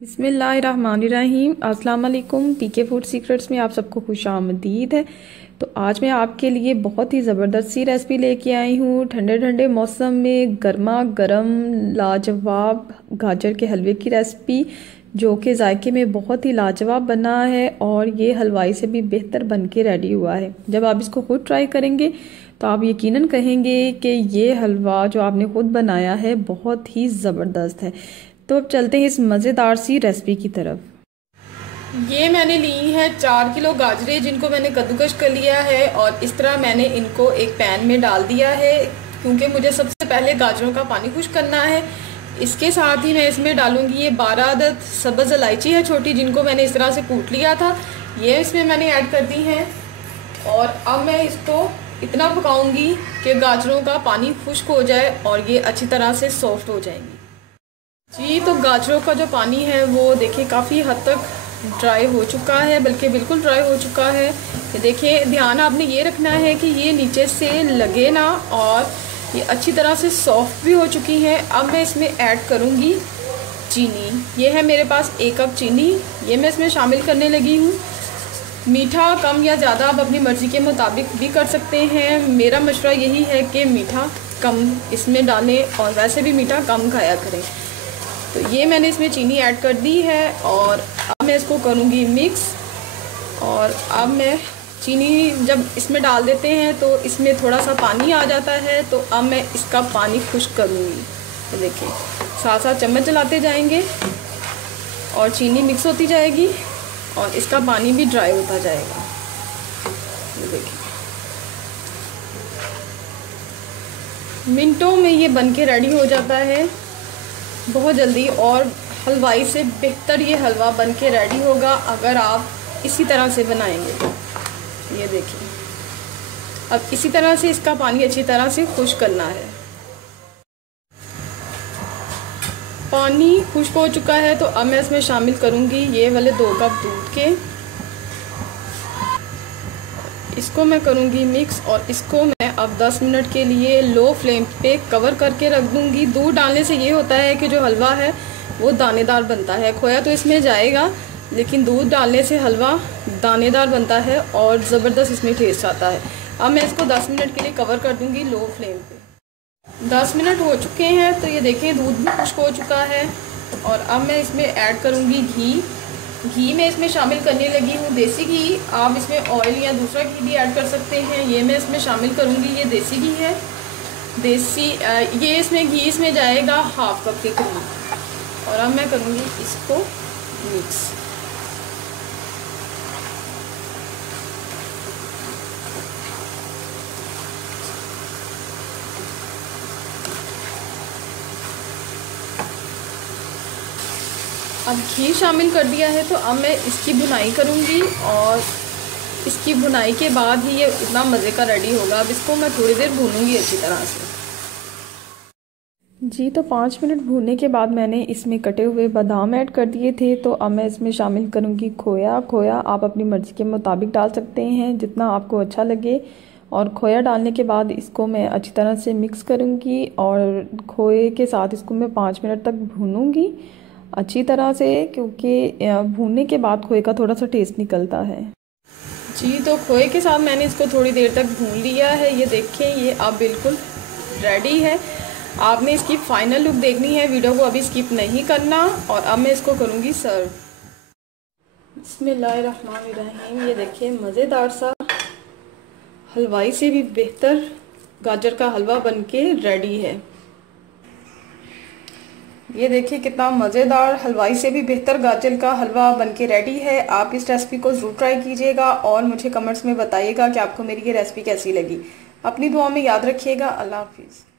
बिस्मिल्लाहिर्रहमानिर्रहीम। अस्सलाम वालेकुम। टीके फूड सीक्रेट्स में आप सबको खुश आमदीद है। तो आज मैं आपके लिए बहुत ही ज़बरदस्त सी रेसिपी लेके आई हूँ। ठंडे ठंडे मौसम में गर्मा गर्म लाजवाब गाजर के हलवे की रेसिपी, जो कि जायके में बहुत ही लाजवाब बना है और ये हलवाई से भी बेहतर बन के रेडी हुआ है। जब आप इसको खुद ट्राई करेंगे तो आप यकीनन कहेंगे कि ये हलवा जो आपने खुद बनाया है बहुत ही ज़बरदस्त है। तो अब चलते हैं इस मज़ेदार सी रेसिपी की तरफ। ये मैंने ली है 4 किलो गाजरें, जिनको मैंने कद्दूकश कर लिया है और इस तरह मैंने इनको एक पैन में डाल दिया है, क्योंकि मुझे सबसे पहले गाजरों का पानी खुश करना है। इसके साथ ही मैं इसमें डालूंगी ये 12 अदद सब्ज़ इलायची है छोटी, जिनको मैंने इस तरह से कूट लिया था, ये इसमें मैंने ऐड कर दी हैं। और अब मैं इसको इतना पकाऊंगी कि गाजरों का पानी खुश्क हो जाए और ये अच्छी तरह से सॉफ्ट हो जाएंगी। जी, तो गाजरों का जो पानी है वो देखिए काफ़ी हद तक ड्राई हो चुका है, बल्कि बिल्कुल ड्राई हो चुका है। ये देखिए, ध्यान आपने ये रखना है कि ये नीचे से लगे ना, और ये अच्छी तरह से सॉफ्ट भी हो चुकी हैं। अब मैं इसमें ऐड करूँगी चीनी। ये है मेरे पास 1 कप चीनी, ये मैं इसमें शामिल करने लगी हूँ। मीठा कम या ज़्यादा आप अपनी मर्ज़ी के मुताबिक भी कर सकते हैं। मेरा मशवरा यही है कि मीठा कम इसमें डालें और वैसे भी मीठा कम खाया करें। तो ये मैंने इसमें चीनी ऐड कर दी है और अब मैं इसको करूँगी मिक्स। और अब मैं चीनी जब इसमें डाल देते हैं तो इसमें थोड़ा सा पानी आ जाता है, तो अब मैं इसका पानी खुश्क करूँगी। तो देखिए, साथ साथ चम्मच चलाते जाएंगे और चीनी मिक्स होती जाएगी और इसका पानी भी ड्राई होता जाएगा। ये देखिए, मिनटों में ये बन के रेडी हो जाता है, बहुत जल्दी। और हलवाई से बेहतर ये हलवा बन के रेडी होगा अगर आप इसी तरह से बनाएंगे तो। ये देखिए, अब इसी तरह से इसका पानी अच्छी तरह से खुश्क करना है। पानी खुश्क हो चुका है, तो अब मैं इसमें शामिल करूँगी ये वाले 2 कप दूध के। इसको मैं करूँगी मिक्स और इसको मैं अब 10 मिनट के लिए लो फ्लेम पे कवर करके रख दूँगी। दूध डालने से ये होता है कि जो हलवा है वो दानेदार बनता है। खोया तो इसमें जाएगा, लेकिन दूध डालने से हलवा दानेदार बनता है और ज़बरदस्त इसमें टेस्ट आता है। अब मैं इसको 10 मिनट के लिए कवर कर दूँगी लो फ्लेम पे। 10 मिनट हो चुके हैं, तो ये देखें दूध भी खुश्क हो चुका है। और अब मैं इसमें ऐड करूँगी घी मैं इसमें शामिल करने लगी हूँ देसी घी। आप इसमें ऑयल या दूसरा घी भी ऐड कर सकते हैं। ये मैं इसमें शामिल करूँगी, ये देसी घी है। ये इसमें घी इसमें जाएगा 1/2 कप के करीब। और अब मैं करूँगी इसको मिक्स। अब घी शामिल कर दिया है, तो अब मैं इसकी भुनाई करूँगी और इसकी भुनाई के बाद ही ये इतना मज़े का रेडी होगा। अब इसको मैं थोड़ी देर भूनूंगी अच्छी तरह से। जी, तो 5 मिनट भूनने के बाद मैंने इसमें कटे हुए बादाम ऐड कर दिए थे। तो अब मैं इसमें शामिल करूँगी खोया आप अपनी मर्ज़ी के मुताबिक डाल सकते हैं, जितना आपको अच्छा लगे। और खोया डालने के बाद इसको मैं अच्छी तरह से मिक्स करूँगी और खोए के साथ इसको मैं 5 मिनट तक भूनूँगी अच्छी तरह से, क्योंकि भूनने के बाद खोए का थोड़ा सा टेस्ट निकलता है। जी, तो खोए के साथ मैंने इसको थोड़ी देर तक भून लिया है। ये देखें, ये अब बिल्कुल रेडी है। आपने इसकी फाइनल लुक देखनी है, वीडियो को अभी स्किप नहीं करना। और अब मैं इसको करूँगी सर्व। बिस्मिल्लाहिर्रहमानिर्रहीम। ये देखिए, मज़ेदार सा हलवाई से भी बेहतर गाजर का हलवा बन के रेडी है। ये देखिए, कितना मज़ेदार, हलवाई से भी बेहतर गाजर का हलवा बनके रेडी है। आप इस रेसिपी को ज़रूर ट्राई कीजिएगा और मुझे कमेंट्स में बताइएगा कि आपको मेरी ये रेसिपी कैसी लगी। अपनी दुआ में याद रखिएगा। अल्लाह हाफिज़।